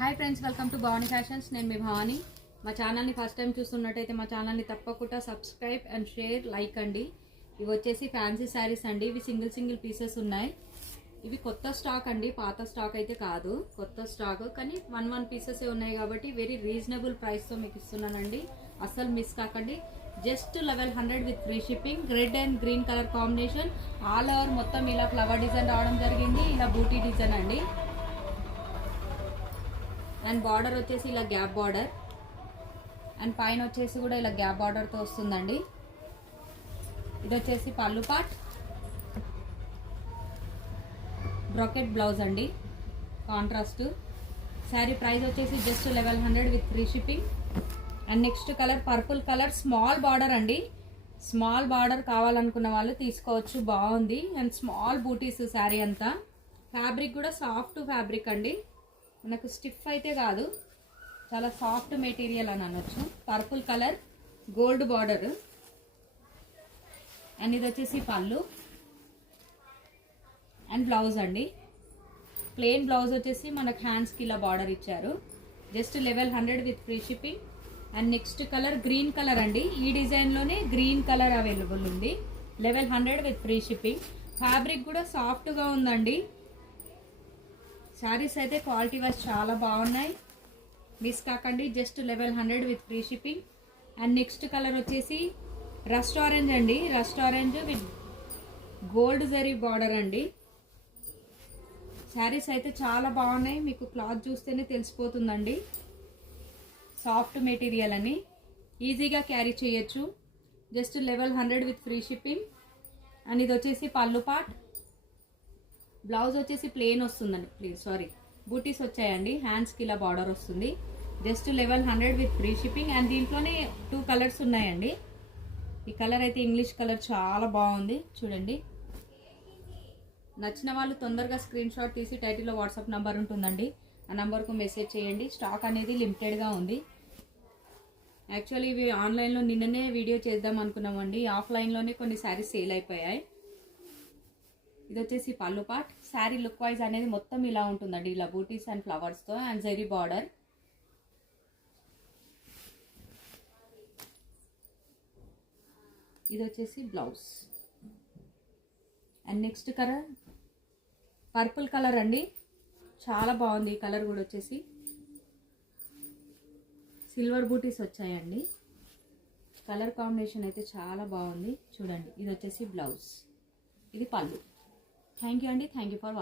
Hi friends, welcome to Bhavani fashions. నేను మీ భవానీ. మా ఛానల్ని ఫస్ట్ టైం చూస్తున్నట్టయితే మా ఛానల్ని తప్పకుండా సబ్స్క్రైబ్ అండ్ షేర్, లైక్ అండి. ఇవి వచ్చేసి ఫ్యాన్సీ శారీస్ అండి. ఇవి సింగిల్ పీసెస్ ఉన్నాయి. ఇవి కొత్త స్టాక్ అండి, పాత స్టాక్ అయితే కాదు, కొత్త స్టాక్. కానీ వన్ పీసెస్ ఉన్నాయి కాబట్టి వెరీ రీజనబుల్ ప్రైస్తో మీకు ఇస్తున్నానండి. అస్సలు మిస్ కాకండి. Just 1100 with free shipping. Red and green colour combination. All over మొత్తం ఇలా ఫ్లవర్ డిజైన్ రావడం జరిగింది. ఇలా బూటీ డిజైన్ అండి. అండ్ బార్డర్ వచ్చేసి ఇలా గ్యాప్ బార్డర్, అండ్ పైన వచ్చేసి కూడా ఇలా గ్యాప్ బార్డర్తో వస్తుందండి. ఇది వచ్చేసి పళ్ళు పార్ట్, బ్రాకెట్ బ్లౌజ్ అండి, కాంట్రాస్ట్. శారీ ప్రైస్ వచ్చేసి just 1100 with free shipping. And next colour purple colour, small border అండి. స్మాల్ బార్డర్ కావాలనుకున్న వాళ్ళు తీసుకోవచ్చు, బాగుంది. అండ్ స్మాల్ బూటీస్ శారీ అంతా. ఫ్యాబ్రిక్ కూడా సాఫ్ట్ ఫ్యాబ్రిక్ అండి, మనకు స్టిఫ్ అయితే కాదు, చాలా సాఫ్ట్ మెటీరియల్ అని అనొచ్చు. Purple colour, gold border. And ఇది వచ్చేసి పళ్ళు అండ్ బ్లౌజ్ అండి. ప్లెయిన్ బ్లౌజ్ వచ్చేసి మనకు హ్యాండ్స్కి ఇలా బార్డర్ ఇచ్చారు. Just 1100 with free shipping. And next colour green colour అండి. ఈ డిజైన్లోనే గ్రీన్ కలర్ అవైలబుల్ ఉంది. 1100 విత్ ఫ్రీ షిప్పింగ్. ఫ్యాబ్రిక్ కూడా సాఫ్ట్గా ఉందండి. శారీస్ అయితే క్వాలిటీ వైజ్ చాలా బాగున్నాయి, మిస్ కాకండి. Just 1100 with free shipping. And next colour వచ్చేసి రస్ట్ ఆరెంజ్ అండి. Rust orange with gold zari border అండి. శారీస్ అయితే చాలా బాగున్నాయి, మీకు క్లాత్ చూస్తేనే తెలిసిపోతుందండి. సాఫ్ట్ మెటీరియల్ అని, ఈజీగా క్యారీ చేయొచ్చు. Just 1100 with free shipping. And ఇది వచ్చేసి పళ్ళు పార్ట్. బ్లౌజ్ వచ్చేసి ప్లెయిన్ వస్తుందండి, బూటీస్ వచ్చాయండి. హ్యాండ్స్కి ఇలా బార్డర్ వస్తుంది. Just 1100 with free shipping. And దీంట్లోనే 2 కలర్స్ ఉన్నాయండి. ఈ కలర్ అయితే ఇంగ్లీష్ కలర్, చాలా బాగుంది చూడండి. నచ్చిన వాళ్ళు తొందరగా స్క్రీన్ షాట్ తీసి టైటిల్లో వాట్సాప్ నెంబర్ ఉంటుందండి, ఆ నెంబర్కు మెసేజ్ చేయండి. స్టాక్ అనేది లిమిటెడ్గా ఉంది. యాక్చువల్లీ ఇవి ఆన్లైన్లో నిన్ననే వీడియో చేద్దాం అనుకున్నామండి. ఆఫ్లైన్లోనే కొన్ని శారీస్ సేల్ అయిపోయాయి. ఇది వచ్చేసి పళ్ళు పార్ట్. శారీ లుక్ వైజ్ అనేది మొత్తం ఇలా ఉంటుందండి, ఇలా బూటీస్ అండ్ ఫ్లవర్స్తో అండ్ జరీ బార్డర్. ఇది వచ్చేసి blouse. And next colour purple colour అండి, చాలా బాగుంది. ఈ కలర్ కూడా వచ్చేసి సిల్వర్ బూటీస్ వచ్చాయండి. కలర్ కాంబినేషన్ అయితే చాలా బాగుంది చూడండి. ఇది వచ్చేసి బ్లౌజ్, ఇది పళ్ళు. థ్యాంక్ యూ అండి. Thank you for watching.